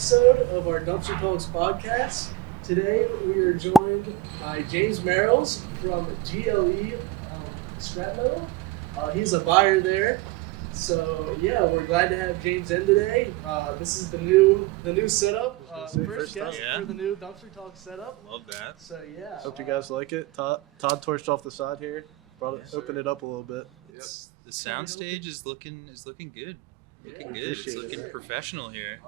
episode of our Dumpster Talks podcast. Today we are joined by James Merrills from GLE Scrap Metal. He's a buyer there. So yeah, we're glad to have James in today. This is the new setup. First guest for the new Dumpster Talk setup. Love that. So yeah. Hope you guys like it. Todd torched off the side here. Opened it up a little bit. The sound stage is looking good. Looking good. It's looking professional here.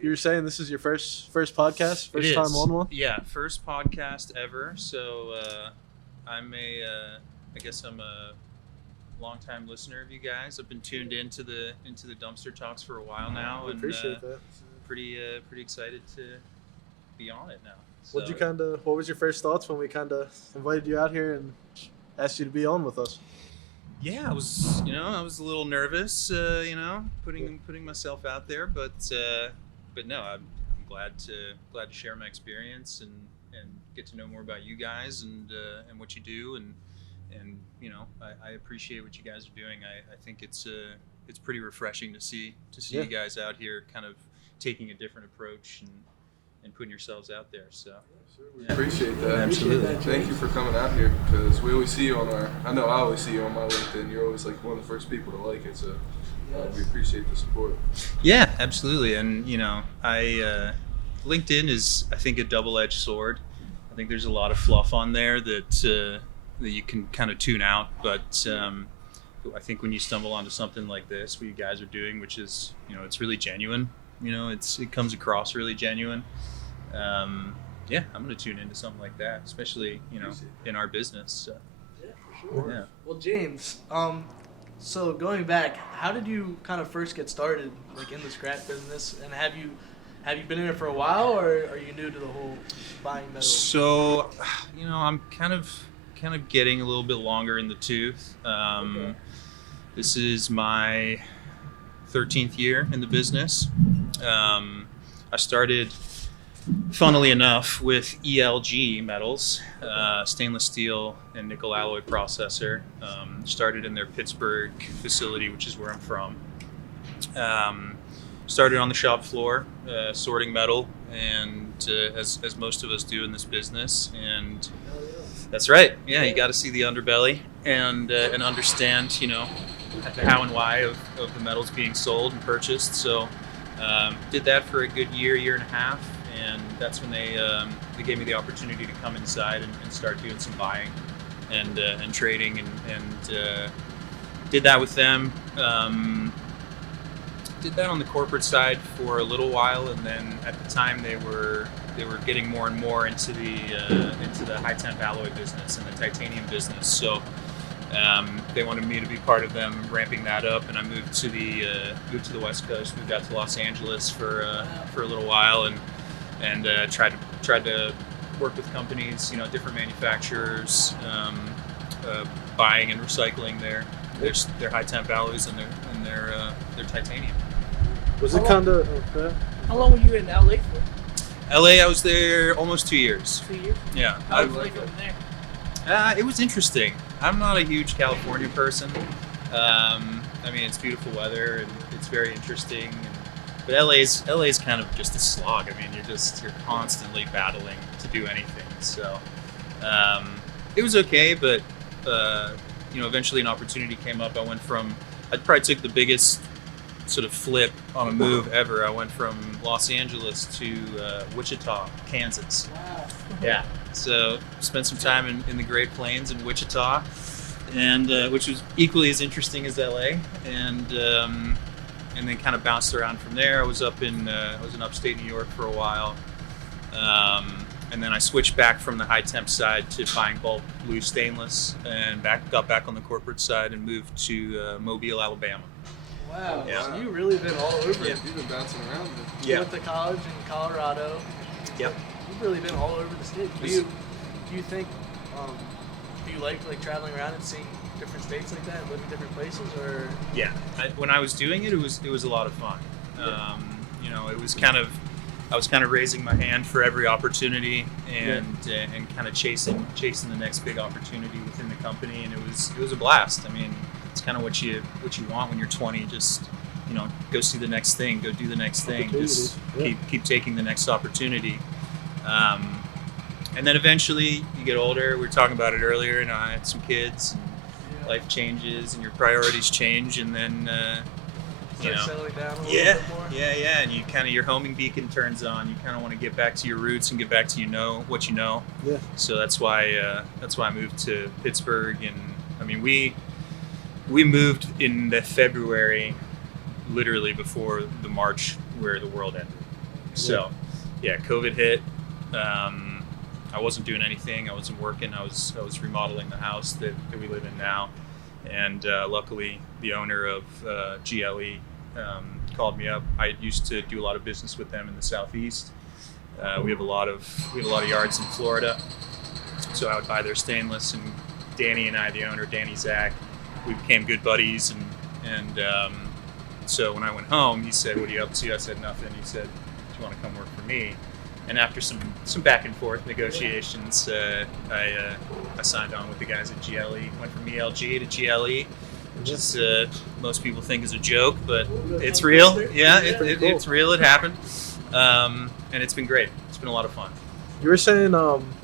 You were saying this is your first podcast? First time on one? Yeah, first podcast ever. So I'm I guess I'm a long-time listener of you guys. I've been tuned into the Dumpster Talks for a while now, and appreciate that. Pretty excited to be on it now. So, what was your first thoughts when we invited you out here and asked you to be on with us? Yeah, I was a little nervous, putting myself out there, but no, I'm glad to share my experience and get to know more about you guys and what you do, and I appreciate what you guys are doing. I think it's pretty refreshing to see you guys out here kind of taking a different approach and putting yourselves out there. So we appreciate that. Absolutely. Thank you for coming out here, because we always see you I always see you on my LinkedIn. You're always like one of the first people to like it, so we appreciate the support. Yeah, absolutely. And LinkedIn is, I think, a double-edged sword. I think there's a lot of fluff on there that you can kind of tune out, but I think when you stumble onto something like this, what you guys are doing, which is, it's really genuine. It comes across really genuine. I'm going to tune into something like that, especially, in our business. So. Yeah, for sure. Yeah. Well, James, so going back, how did you kind of first get started, like, in the scrap business? And have you been in it for a while, or are you new to the whole buying metal? So, I'm kind of getting a little bit longer in the tooth. Okay. This is my 13th year in the business. I started, funnily enough, with ELG metals, stainless steel and nickel alloy processor. Started in their Pittsburgh facility, which is where I'm from. Started on the shop floor, sorting metal, and as most of us do in this business. And that's right. Yeah, you got to see the underbelly and understand, how and why of the metals being sold and purchased. So did that for a good year and a half, and that's when they gave me the opportunity to come inside and start doing some buying and trading, and did that with them. Did that on the corporate side for a little while, and then at the time they were getting more and more into the high temp alloy business and the titanium business. So they wanted me to be part of them ramping that up, and I moved to the West Coast, moved out to Los Angeles for a little while, and tried to work with companies, different manufacturers, buying and recycling their high temp alloys and their titanium. Was it kind of How long were you in LA for? LA, I was there almost 2 years. 2 years? Yeah. How was life over there? It was interesting. I'm not a huge California person. It's beautiful weather and it's very interesting. But LA's kind of just a slog. You're constantly battling to do anything. So it was okay, but eventually an opportunity came up. I probably took the biggest sort of flip on a move ever. I went from Los Angeles to Wichita, Kansas. Wow. Yeah. So spent some time in the Great Plains in Wichita, and which was equally as interesting as LA, and then kind of bounced around from there. I was in upstate New York for a while, and then I switched back from the high temp side to buying bulk loose stainless, and got back on the corporate side and moved to Mobile, Alabama. Wow. Yeah. So you've really been all over. Yeah, you've been bouncing around. You went to college in Colorado. Yep. You've really been all over the state. Do you think do you like traveling around and seeing different states like that and living different places, or? Yeah. When I was doing it, it was a lot of fun. It was kind of, I was kind of raising my hand for every opportunity and kind of chasing the next big opportunity within the company, and it was a blast. It's kind of what you want when you're 20, just go see the next thing, go do the next thing, just keep taking the next opportunity. And then eventually you get older. We were talking about it earlier, and I had some kids, and life changes, and your priorities change, and then Start settling down a little yeah, bit more. yeah, and you kind of, your homing beacon turns on. You kind of want to get back to your roots and get back to what you know. Yeah. So that's why I moved to Pittsburgh, and I mean we moved in the February, literally before the March where the world ended. So yeah, COVID hit. I wasn't doing anything. I wasn't working. I was remodeling the house that we live in now, and luckily the owner of GLE called me up. I used to do a lot of business with them in the Southeast. We have a lot of yards in Florida, so I would buy their stainless. And Danny and I, the owner, Danny Zach, we became good buddies. And so when I went home, he said, "What are you up to?" I said, "Nothing." He said, "Do you want to come work for me?" And after some back and forth negotiations, I signed on with the guys at GLE. Went from ELG to GLE, which is most people think is a joke, but it's real. Yeah, it's real. It happened, and it's been great. It's been a lot of fun. You were saying,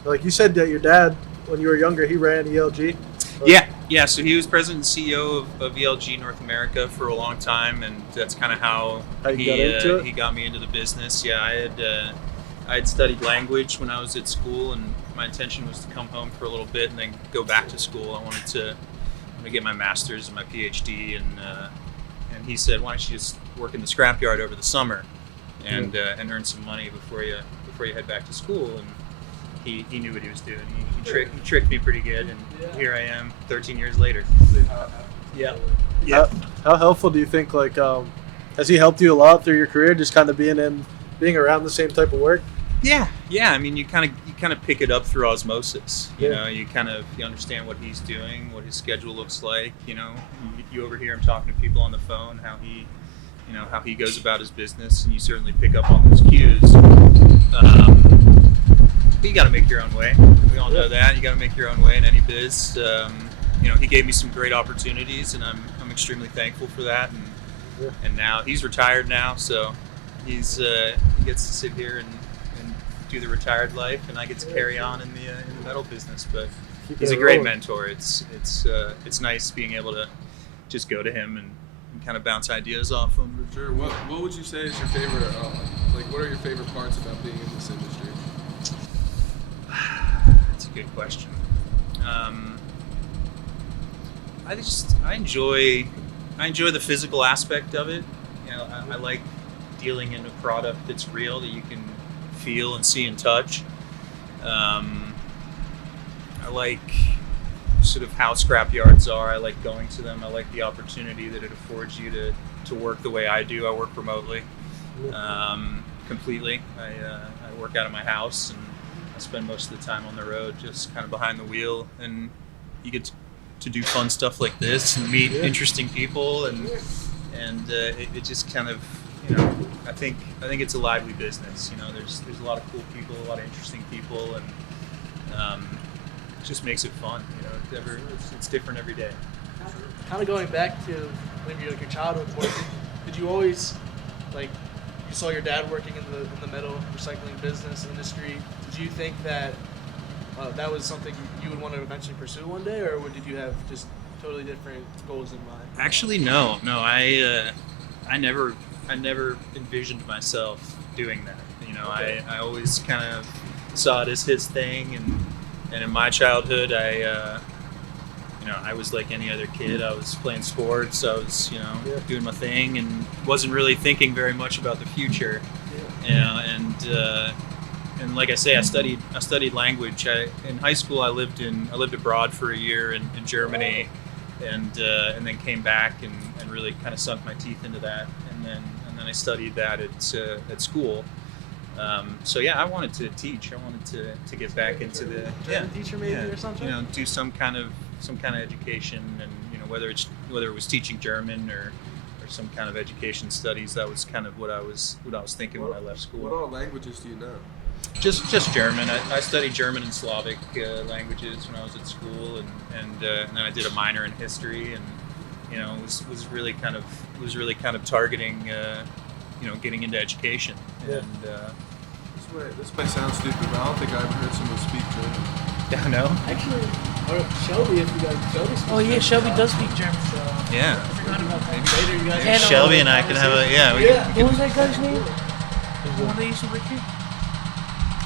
like you said that your dad, when you were younger, he ran ELG. Yeah. So he was president and CEO of ELG North America for a long time, and that's kind of how he got me into the business. Yeah, I had studied language when I was at school, and my intention was to come home for a little bit and then go back to school. I wanted to get my master's and my PhD, and he said, "Why don't you just work in the scrapyard over the summer and earn some money before you head back to school?" And he knew what he was doing. He tricked me pretty good, and here I am 13 years later. Yeah. How helpful do you think, like, has he helped you a lot through your career, just kind of being around the same type of work? Yeah. I mean, you kind of pick it up through osmosis. You know, you understand what he's doing, what his schedule looks like. You know, you overhear him talking to people on the phone, how he goes about his business, and you certainly pick up on those cues. But you got to make your own way. We all know that. You got to make your own way in any biz. He gave me some great opportunities, and I'm extremely thankful for that. And now he's retired now, so he gets to sit here and do the retired life, and I get to carry on in the metal business. But he's a great mentor. It's nice being able to just go to him and kind of bounce ideas off him. For sure. What would you say is your favorite? What are your favorite parts about being in this industry? That's a good question. I enjoy the physical aspect of it. You know, I like dealing in a product that's real, that you can feel and see and touch. I like sort of how scrap yards are. I like going to them. I like the opportunity that it affords you to work the way I do. I work remotely, completely. I work out of my house, and I spend most of the time on the road, just kind of behind the wheel, and you get to do fun stuff like this and meet interesting people, and it just kind of, I think it's a lively business. There's a lot of cool people, a lot of interesting people, and it just makes it fun. It's different every day. Kind of going back to maybe like your childhood work, did you always, like, you saw your dad working in the metal recycling business industry? Did you think that that was something you would want to eventually pursue one day, or did you have just totally different goals in mind? Actually, no. I never envisioned myself doing that. Okay. I always kind of saw it as his thing, and in my childhood, I was like any other kid. I was playing sports. I was, doing my thing, and wasn't really thinking very much about the future. And like I say, I studied language. In high school, I lived abroad for a year in Germany, and then came back and really kind of sunk my teeth into that. And then I studied that at school. So yeah, I wanted to teach. I wanted to get back into the German teacher maybe or something. Do some kind of education, and whether it was teaching German or some kind of education studies. That was kind of what I was thinking when I left school. What all languages do you know? Just German. I studied German and Slavic languages when I was at school, and then I did a minor in history, You know, was really kind of targeting getting into education. Yeah. And This might sound stupid, but I don't think I've heard someone speak German. yeah, no, Actually, or Shelby, if you guys, Shelby speaks Oh yeah, German. Shelby does speak German. yeah. I forgot about that. Later, you guys. And, Shelby and I can have a What was that guy's name? The one that used to work here?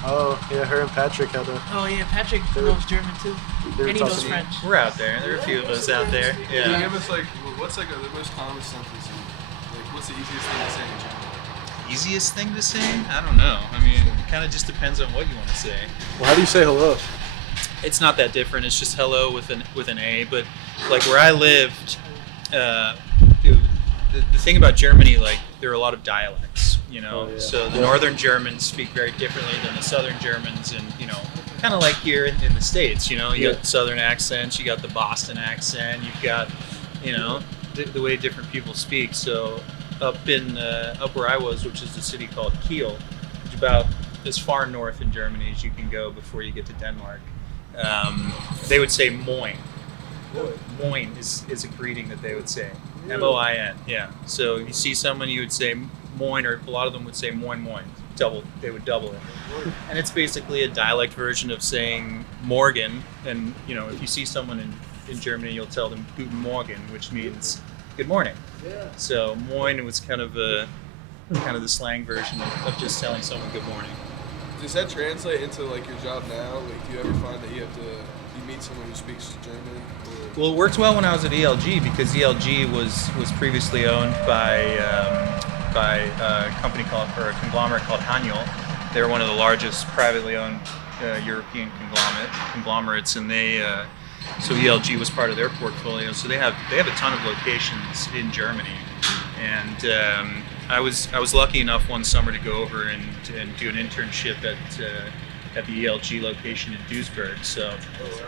Oh yeah, her and Patrick had a. Oh yeah, Patrick They were- knows German too. they were And he knows talking- French. We're out there. There are a few of us out there. Can you Yeah. give us what's the most common sentence? What's the easiest thing to say in German? Easiest thing to say? I don't know. I mean, it kind of just depends on what you want to say. Well, how do you say hello? It's not that different. It's just hello with an A. But like where I lived, the thing about Germany, like there are a lot of dialects. You know, Oh, yeah. so the Yeah. northern Germans speak very differently than the southern Germans, and kind of like here in the States. You Yeah. got southern accents, you got the Boston accent, you've got the way different people speak. So up where I was, which is a city called Kiel, which is about as far north in Germany as you can go before you get to Denmark. They would say moin. Moin is a greeting that they would say. M-O-I-N. Yeah. So if you see someone, you would say moin, or a lot of them would say moin moin. They would double it. And it's basically a dialect version of saying Morgen. And if you see someone in Germany, you'll tell them Guten Morgen, which means good morning. Yeah. So moin was kind of the slang version of just telling someone good morning. Does that translate into your job now? Do you ever find that you meet someone who speaks German? Well, it worked well when I was at ELG because ELG was previously owned by a conglomerate called Haniel. They're one of the largest privately owned European conglomerates, and so ELG was part of their portfolio. So they have a ton of locations in Germany, and I was lucky enough one summer to go over and do an internship at the ELG location in Duisburg. So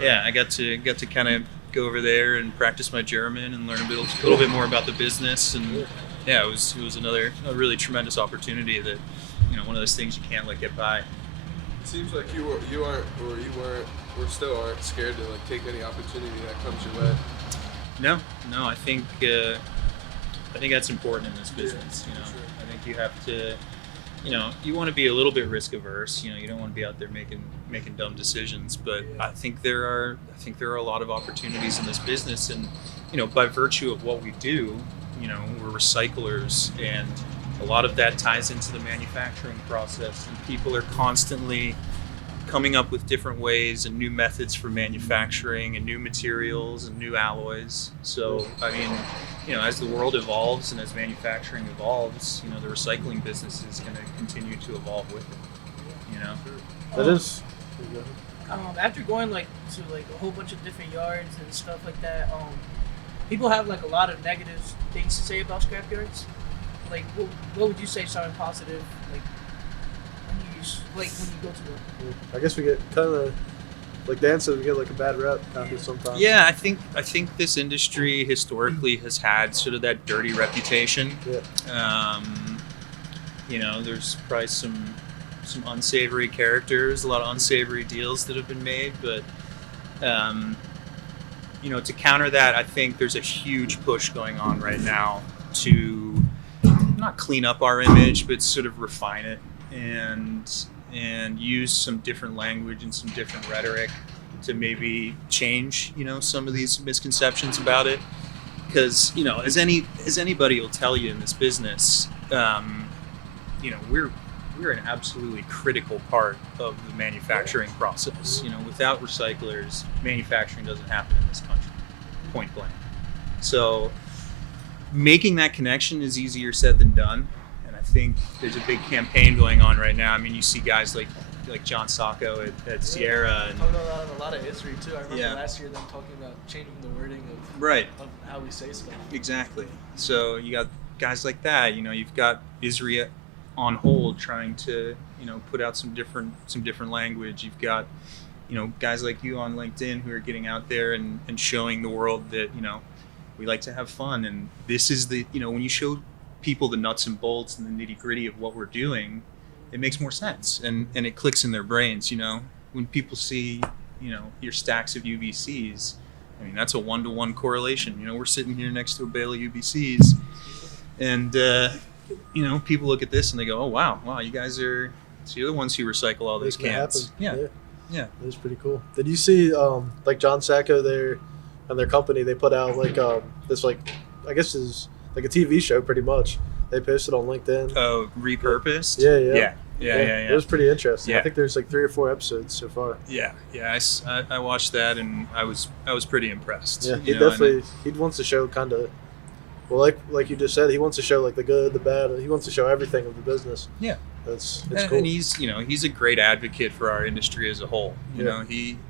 yeah, I got to kind of go over there and practice my German and learn a little bit more about the business. And yeah, it was a really tremendous opportunity that one of those things you can't let get by. It seems like you weren't or still aren't scared to take any opportunity that comes your way. No, I think that's important in this business. I think you have to, you want to be a little bit risk averse. You don't want to be out there making dumb decisions. But I think there are a lot of opportunities in this business, and by virtue of what we do, we're recyclers, and a lot of that ties into the manufacturing process, and people are constantly coming up with different ways and new methods for manufacturing and new materials and new alloys. So, I mean, as the world evolves and as manufacturing evolves, the recycling business is going to continue to evolve with it. That is. After going to a whole bunch of different yards and stuff like that, people have a lot of negative things to say about scrap yards. What would you say something positive when you go to them? I guess we get kind of, like Dan said, we get a bad rep kind of sometimes. Yeah, I think this industry historically has had sort of that dirty reputation. Yeah. There's probably some unsavory characters, a lot of unsavory deals that have been made, but to counter that, I think there's a huge push going on right now to not clean up our image, but sort of refine it and use some different language and some different rhetoric to maybe change, some of these misconceptions about it. Because, as anybody will tell you in this business, we're an absolutely critical part of the manufacturing process. Without recyclers, manufacturing doesn't happen in this country, point blank. So making that connection is easier said than done. I think there's a big campaign going on right now. I mean, you see guys like John Sacco at Sierra. And, Talking about a lot of history too. I remember Yeah. last year them talking about changing the wording of right. of how we say stuff. Exactly. So you got guys like that. You've got Israel on hold trying to put out some different language. You've got guys like you on LinkedIn who are getting out there and showing the world that we like to have fun, and this is the when you show people the nuts and bolts and the nitty gritty of what we're doing, it makes more sense and it clicks in their brains. When people see your stacks of UVCs, I mean, that's a 1-to-1 correlation. You know, we're sitting here next to a bale of UBCs, and you know, people look at this and they go, "Oh wow, you guys are you're the ones who recycle all those Making it cans." happen. Yeah. It was pretty cool. Did you see like John Sacco there and their company? They put out like this, like, I guess is like a TV show pretty much. They posted on LinkedIn. Oh, Repurposed. Yeah. Yeah. It was pretty interesting. Yeah. I think there's like 3 or 4 episodes so far. Yeah. I watched that and I was pretty impressed. Yeah, you know, he wants to show kind of, well, like you just said, he wants to show like the good, the bad. He wants to show everything of the business. Yeah. It's and, cool. and he's a great advocate for our industry as a whole. You know,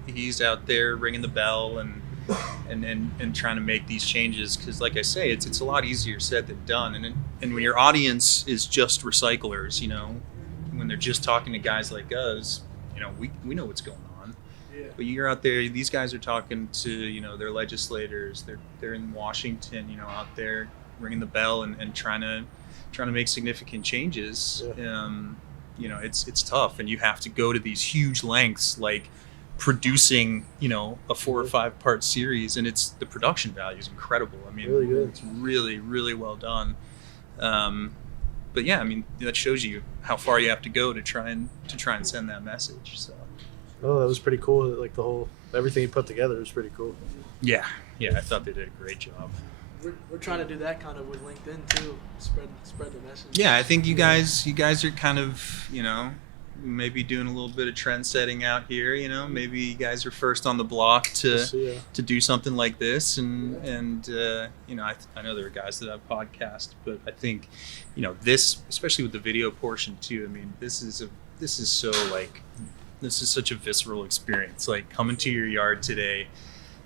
he's out there ringing the bell and trying to make these changes, because like I say, it's a lot easier said than done. And when your audience is just recyclers, you know, when they're just talking to guys like us, you know, we know what's going on. Yeah. But you're out there, these guys are talking to, you know, their legislators, they're in Washington, you know, out there ringing the bell and trying to make significant changes. You know, it's tough, and you have to go to these huge lengths, like producing, you know, a 4 or 5 part series, and the production value is incredible. I mean, Really good. It's really, really well done. But yeah, I mean, that shows you how far you have to go to try and send that message. So Oh, that was pretty cool. Like everything he put together was pretty cool. yeah, I thought they did a great job. We're trying to do that kind of with LinkedIn too. Spread the message. Yeah, I think you guys are kind of, you know, maybe doing a little bit of trend setting out here. You know, maybe you guys are first on the block to do something like this, and you know, I know there are guys that have podcasts, but I think, you know, this, especially with the video portion too. I mean, this is such a visceral experience. Like coming to your yard today,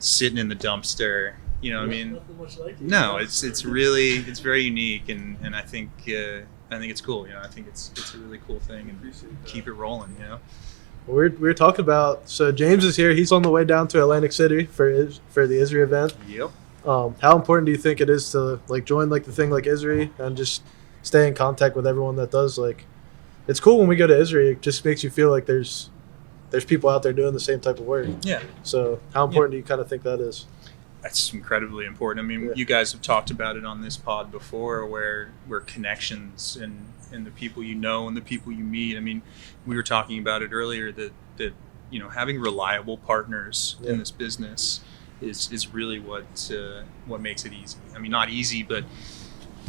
sitting in the dumpster. You know, what I mean, Nothing much like it. no, it's very unique, and I think it's cool. You know, I think it's a really cool thing, and keep it rolling. You know. We were talking about, so James is here. He's on the way down to Atlantic City for the ISRI event. Yep. How important do you think it is to like join like the thing like ISRI and just stay in contact with everyone that does? Like, it's cool when we go to ISRI. It just makes you feel like there's people out there doing the same type of work. Yeah. So how important do you kind of think that is? That's incredibly important. I mean, you guys have talked about it on this pod before, where connections and the people you know and the people you meet. I mean, we were talking about it earlier that you know, having reliable partners in this business is really what makes it easy. I mean, not easy, but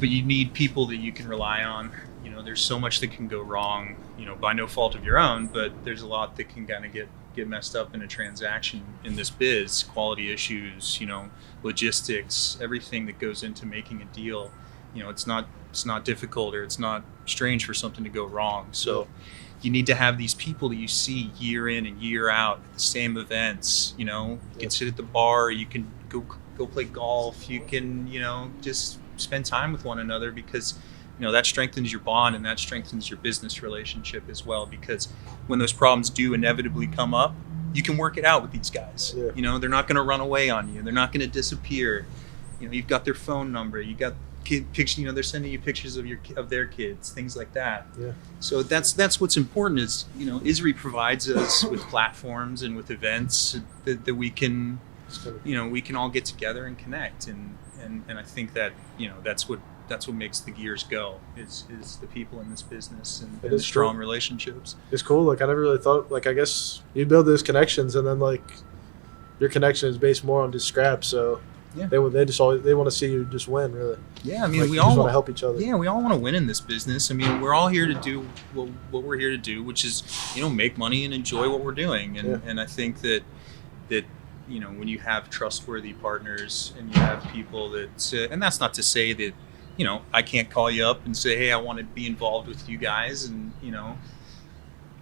you need people that you can rely on. You know, there's so much that can go wrong, you know, by no fault of your own, but there's a lot that can kind of get messed up in a transaction in this biz. Quality issues, you know, logistics, everything that goes into making a deal. You know, it's not difficult, or it's not strange for something to go wrong. So you need to have these people that you see year in and year out at the same events. You know, you can sit at the bar, you can go play golf, you can, you know, just spend time with one another, because you know, that strengthens your bond, and that strengthens your business relationship as well, because when those problems do inevitably come up, you can work it out with these guys. You know, they're not going to run away on you. They're not going to disappear. You know, you've got their phone number. You got pictures. You know, they're sending you pictures of their kids, things like that. Yeah. So that's what's important. Is, you know, ISRI provides us with platforms and with events that we can, you know, we can all get together and connect, and I think that, you know, that's what makes the gears go, is the people in this business and the strong relationships. It's cool. Like, I never really thought, like, I guess you build those connections, and then like your connection is based more on just scraps. So they want to see you just win, really. Yeah, I mean, like, we you all just want to help each other. Yeah, we all want to win in this business. I mean, we're all here to do what we're here to do, which is, you know, make money and enjoy what we're doing. And I think that you know, when you have trustworthy partners and you have people that, and that's not to say that, you know, I can't call you up and say, hey, I want to be involved with you guys, and you know,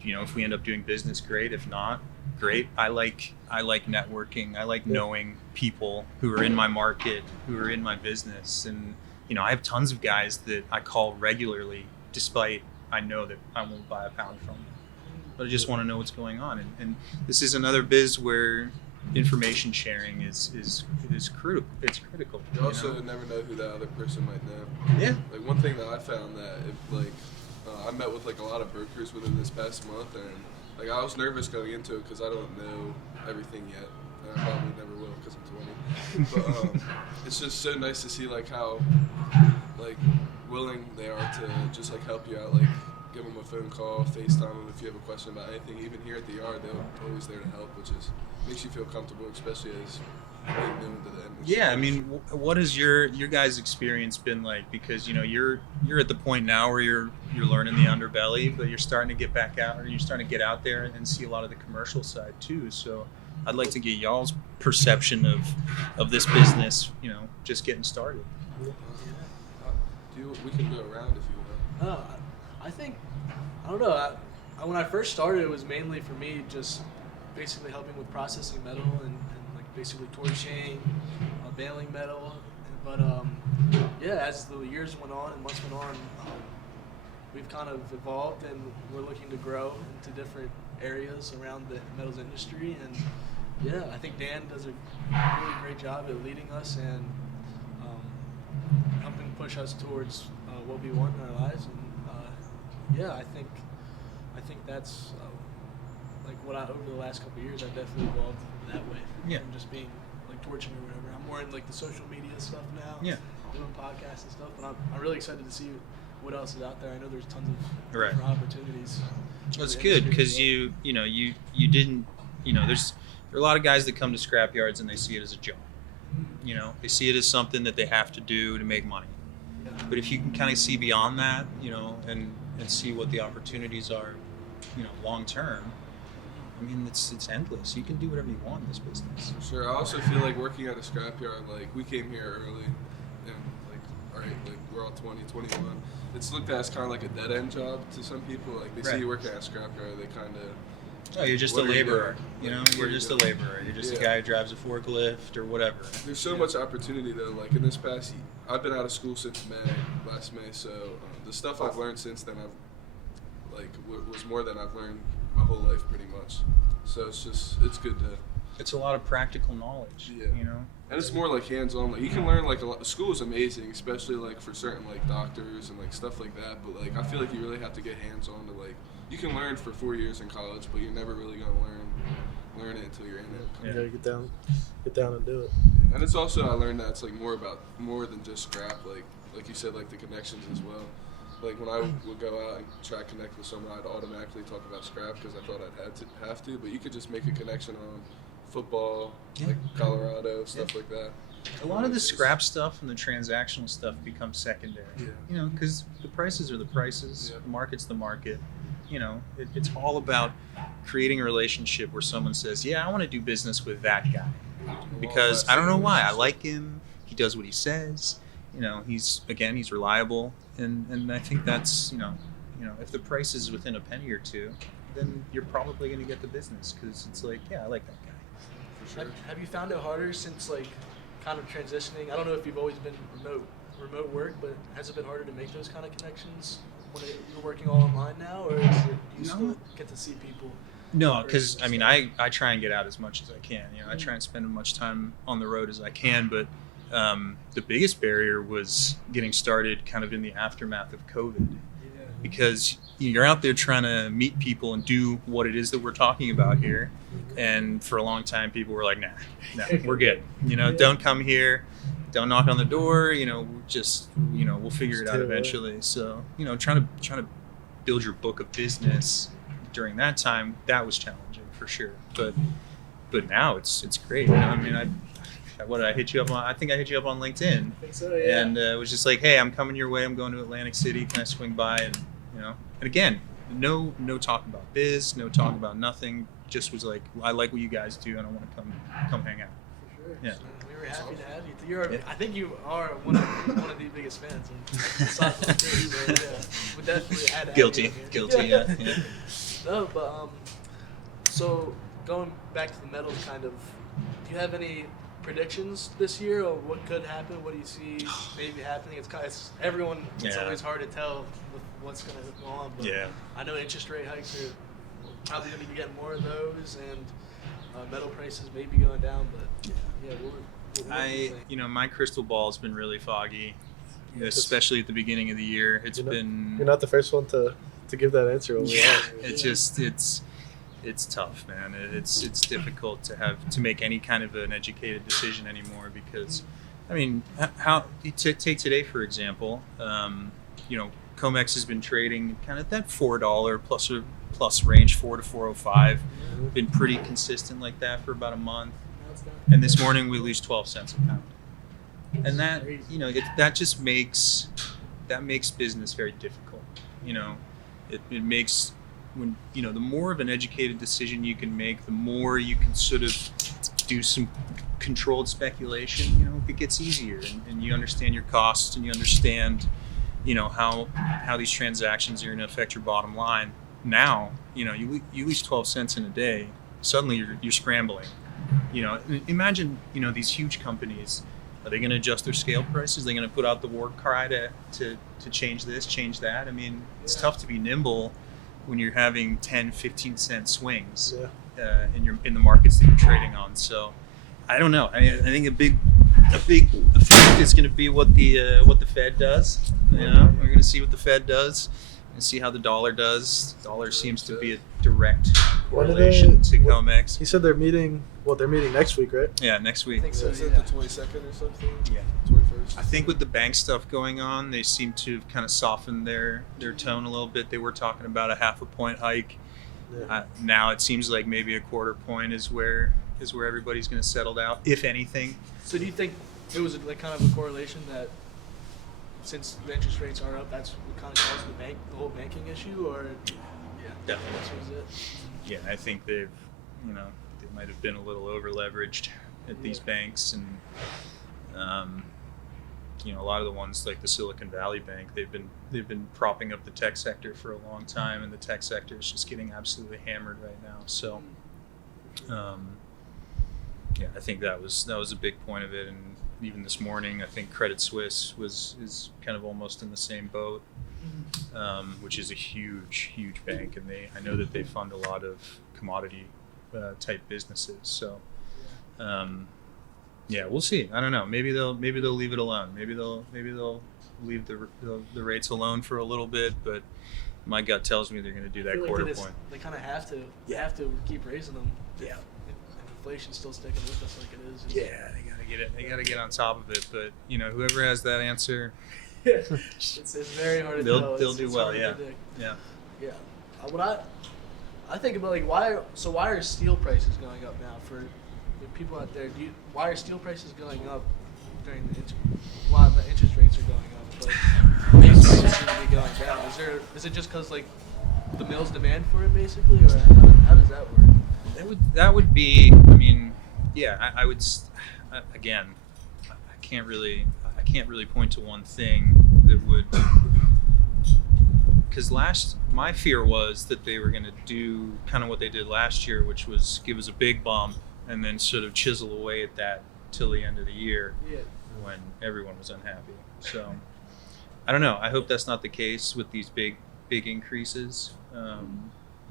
if we end up doing business, great. If not, great. I like networking. I like knowing people who are in my market, who are in my business, and you know, I have tons of guys that I call regularly, despite I know that I won't buy a pound from them, but I just want to know what's going on. And this is another biz where information sharing is critical. It's critical. You also never know who that other person might know. Yeah. Like, one thing that I found that I met with like a lot of brokers within this past month, and like I was nervous going into it because I don't know everything yet. I probably never will because I'm 20. But it's just so nice to see like how like willing they are to just like help you out, like give them a phone call, FaceTime them if you have a question about anything. Even here at the yard, they're always there to help, which is makes you feel comfortable, especially as being new into the industry. Yeah, I mean, what has your guys' experience been like? Because you're at the point now where you're learning the underbelly, but you're starting to get back out, or you're starting to get out there and see a lot of the commercial side too. So I'd like to get y'all's perception of this business, just getting started. We can go around if you want. I don't know. When I first started, it was mainly for me just basically helping with processing metal and like basically torching, baling metal. But yeah, as the years went on and months went on, we've kind of evolved and we're looking to grow into different areas around the metals industry. And yeah, I think Dan does a really great job at leading us and helping push us towards what we want in our lives. And yeah, I think that's like over the last couple of years, I've definitely evolved that way. Yeah. From just being like torching or whatever. I'm more in like the social media stuff now. Yeah. Doing podcasts and stuff, but I'm really excited to see what else is out there. I know there's tons of Right. different opportunities. Well, it's good because you didn't, there are a lot of guys that come to scrap yards and they see it as a job. They see it as something that they have to do to make money. Yeah. But if you can kind of see beyond that, and see what the opportunities are, long term, I mean, it's endless. You can do whatever you want in this business. Sure. I also feel like working at a scrapyard, like we came here early, and like, all right, like we're all 20, 21. It's looked at as kind of like a dead end job to some people. Like they Right. see you working at a scrapyard, they kind of. Oh, you're just a What are you laborer. doing? You're Like, what are you just a doing? laborer. You're just a Yeah. guy who drives a forklift or whatever. There's so much opportunity though. Like in this past, I've been out of school since last May. So the stuff I've learned since then, was more than I've learned my whole life pretty much. So it's good to. It's a lot of practical knowledge. Yeah. And it's Mm-hmm. more like hands-on. Like you can learn like a lot. School is amazing, especially like for certain like doctors and like stuff like that. But like I feel like you really have to get hands-on to like. You can learn for 4 years in college, but you're never really gonna learn it until you're in it. You gotta get down and do it. Yeah. And it's also I learned that it's like more than just scrap. Like you said, like the connections as well. Like when I would go out and try to connect with someone, I'd automatically talk about scrap because I thought I'd have to. But you could just make a connection on football, like Colorado, stuff like that. A lot of the scrap stuff and the transactional stuff becomes secondary. Yeah. Because the prices are the prices, Yeah. the market's the market. It's all about creating a relationship where someone says, yeah, I want to do business with that guy. Because I don't know why. I like him. He does what he says. He's reliable. And I think that's, if the price is within a penny or two, then you're probably going to get the business because it's like, yeah, I like that guy. For sure. Have you found it harder since like kind of transitioning? I don't know if you've always been remote work, but has it been harder to make those kind of connections when you're working all online now, or is it you still get to see people? No, because I try and get out as much as I can. I try and spend as much time on the road as I can. But the biggest barrier was getting started kind of in the aftermath of COVID, because you're out there trying to meet people and do what it is that we're talking about here. And for a long time, people were like, nah, we're good. Don't come here. Don't knock on the door. We'll figure it out eventually. So, trying to build your book of business during that time, that was challenging for sure. But now it's great. I hit you up on? I think I hit you up on LinkedIn. I think so, yeah. And it was just like, hey, I'm coming your way. I'm going to Atlantic City. Can I swing by? And and again, no talk about biz, no talk about nothing. Just was like, I like what you guys do, and I want to come hang out. For sure. Yeah. We were happy to have you. I think you are one of the biggest fans of Sahd too. So yeah, we definitely had to have you Guilty. here. Yeah. No, but so going back to the metals, kind of, do you have any predictions this year, or what could happen? What do you see maybe happening? It's everyone. It's Yeah. always hard to tell with what's going to go on. But Yeah. I know interest rate hikes are probably going to be getting more of those, and metal prices may be going down. But yeah, what do you think? My crystal ball has been really foggy, especially at the beginning of the year. You're not the first one to give that answer. Yeah, it's it's tough, man. It's difficult to make any kind of an educated decision anymore because, I mean, how take today for example. COMEX has been trading kind of that $4 plus range, 4 to 4.05. Been pretty consistent like that for about a month. And this morning we lose 12 cents a pound. And that, that just makes business very difficult. It makes when the more of an educated decision you can make, the more you can sort of do some controlled speculation. It gets easier, and you understand your costs, and you understand how these transactions are going to affect your bottom line. Now you lose 12 cents in a day, suddenly you're scrambling. Imagine these huge companies. Are they going to adjust their scale prices? Are they going to put out the war cry to change this, change that? I mean, it's tough to be nimble when you're having 10, 15 cent swings in the markets that you're trading on. So I don't know. I think a big effect is going to be what the Fed does. We're going to see what the Fed does and see how the dollar does. The dollar seems to be a direct correlation to COMEX. He said they're meeting next week, right? Yeah, next week. I think so. Is it the 22nd or something? Yeah. 21st. I think with the bank stuff going on, they seem to have kind of softened their tone a little bit. They were talking about a 0.5 point hike. Yeah. Now it seems like maybe a 1/4 point is where everybody's going to settle down, if anything. So do you think it was like kind of a correlation that since the interest rates are up, that's what kind of caused the whole banking issue, or Definitely. this was it? Yeah, I think they might have been a little over leveraged at these banks, and a lot of the ones like the Silicon Valley Bank, they've been propping up the tech sector for a long time, and the tech sector is just getting absolutely hammered right now. So, I think that was a big point of it. And even this morning, I think Credit Suisse is kind of almost in the same boat, which is a huge bank, and I know that they fund a lot of commodity type businesses. So, we'll see. I don't know. Maybe they'll leave it alone. Maybe they'll leave the rates alone for a little bit. But my gut tells me they're going to do that 1/4 point. They kind of have to. They have to keep raising them. Yeah. Inflation's still sticking with us like it is. Yeah, they gotta get it. They gotta get on top of it. But whoever has that answer, it's very hard to tell. They'll do well. Yeah. Yeah. What I think about, like, why are steel prices going up now for the people out there? Why are steel prices going up during while the interest rates are going up, but base prices seem to be going down? Is it just because, like, the mills demand for it basically, or how does that work? That would be. I mean, I would. Again, I can't really point to one thing that would. Because my fear was that they were going to do kind of what they did last year, which was give us a big bump and then sort of chisel away at that till the end of the year, when everyone was unhappy. So I don't know. I hope that's not the case with these big increases.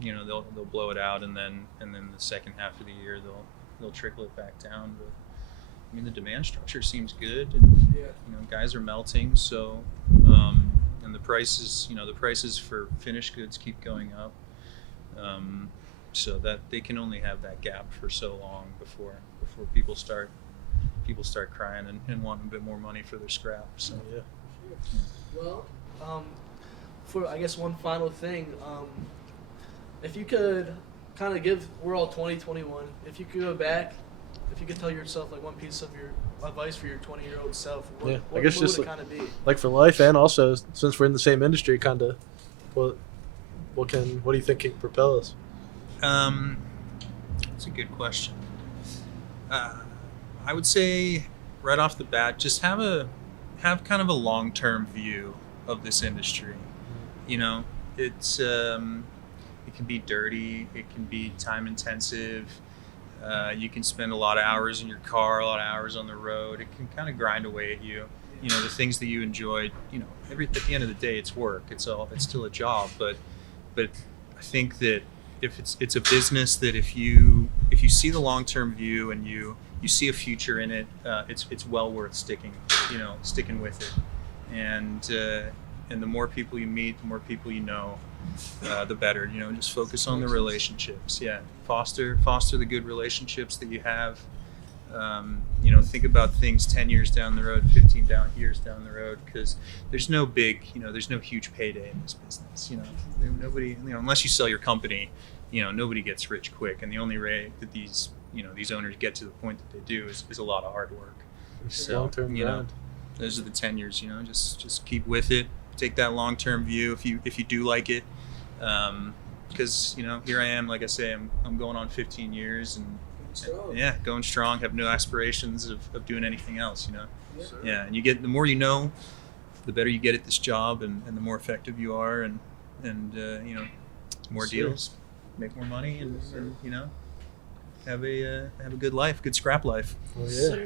They'll blow it out, and then the second half of the year they'll trickle it back down. But I mean, the demand structure seems good, and guys are melting. So and the prices for finished goods keep going up. So that they can only have that gap for so long before people start crying and wanting a bit more money for their scrap. So Well, for I guess one final thing. If you could kind of we're all 2021, if you could go back, if you could tell yourself like one piece of your advice for your 20-year-old self, what would it kind of be? Like for life, and also since we're in the same industry, kind of, what do you think can propel us? That's a good question. I would say right off the bat, just have kind of a long-term view of this industry. It's it can be dirty, it can be time intensive. You can spend a lot of hours in your car, a lot of hours on the road. It can kind of grind away at you. The things that you enjoy. At the end of the day, it's work. It's still a job. But I think that if it's a business that if you see the long term view and you see a future in it, it's well worth sticking with it. And the more people you meet, the more people you know, the better. You know, just focus on the relationships. Yeah, foster the good relationships that you have. You know, think about things 10 years down the road, 15 years down the road, because there's no huge payday in this business. You know, nobody, you know, unless you sell your company, you know, nobody gets rich quick, and the only way that these owners get to the point that they do is a lot of hard work. So, Long-term you know, grind. those are the 10 years. You know, just keep with it. Take that long-term view if you do like it, because you know, here I am, like I say, I'm going on 15 years and. Yeah, going strong. Have no aspirations of doing anything else. You know. Yeah, and the more you know, the better you get at this job, and the more effective you are, and you know, more deals, make more money, and you know, have a good life, good scrap life. Oh, yeah.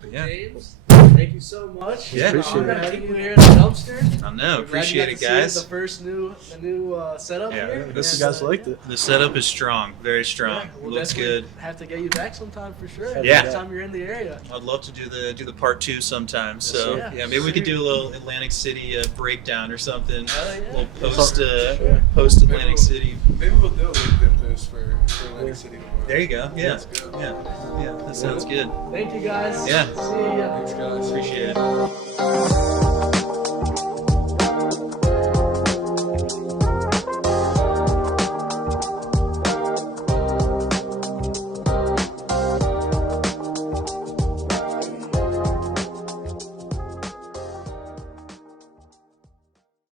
But yeah, James, thank you so much. Yeah. Appreciate it. Having you here in the dumpster. I know. We're glad Appreciate you it, got to see guys. The first new setup Yeah, here. I guess you guys liked it. The setup is strong, very strong. We'll Looks definitely good. Have to get you back sometime for sure. Yeah. Next time you're in the area. I'd love to do the part 2 sometime. So sir. yeah, maybe we could do a little Atlantic City breakdown or something. Hell yeah. We'll Sure. post Atlantic City. Maybe we'll do a LinkedIn post for Atlantic City tomorrow. There you go. Yeah, Let's go. yeah. That sounds good. Thank you guys. Yeah. See ya. Thanks, guys. Appreciate it.